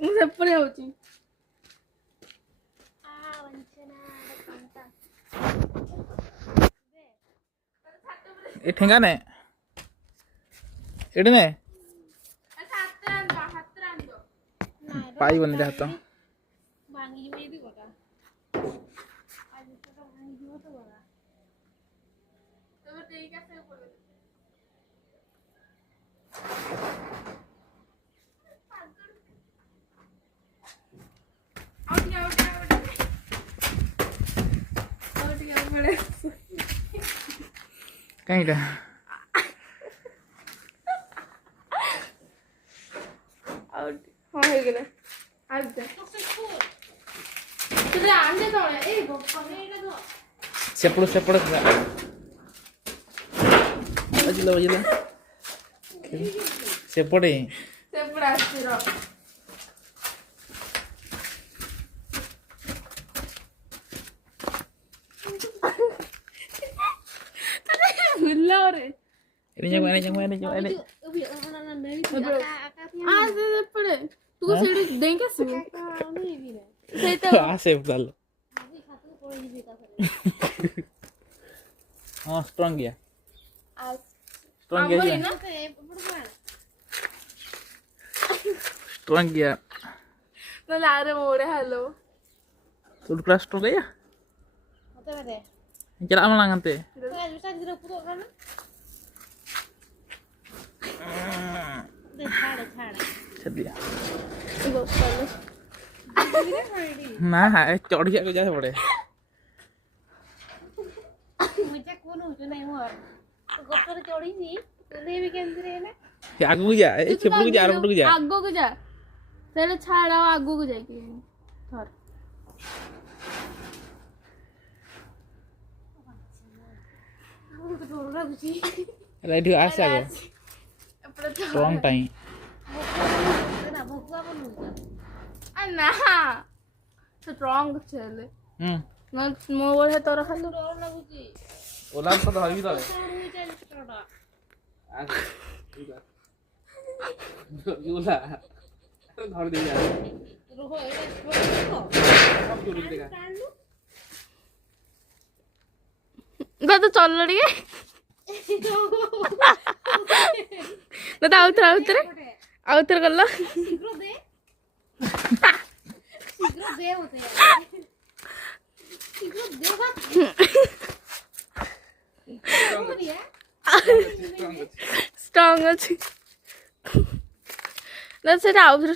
ମୁଁ ସେପଟେ ଯାଉଛି। ଏ ଠେଙ୍ଗା ନେ ଏଠି ନେ ପାଇବନି ହାତ କାହିଁଟା ହଁ ହେଇଗଲା ସେପଟ ସେପଟ ବଜିଲା ବଜିଲା ସେପଟେ ସେପଟେ ଆସିଛି ର रे ini jangan ସେପଟେ ତୁ ସେଇଠି ଦେଇକି ଆସିବୁ ସେଇଟା asep dal oh strong ya strong ya strong ya ନହେଲେ ଆରେ ମୋଡେ hello tu kelas strong ya jalan malang nanti sedia nah चढ़ गया जा पड़े आगू जा छेपड़ जा आरपट जा आगो को जा तेरे छाड़ा आगो को जाके थर राइट आसे आगो स्ट्रांग टाइम ना स्ट्रांग चले मो बोले तोरा खाली डर लागुची ओला तो धरबी तले योला धर दे यार रुको सब चोरी देगा गा तो चल लड़िए ना तो आउतर कर लो शीघ्र दे होते यार शीघ्र दे स्ट्रांग अच्छी ना सेटा आउतर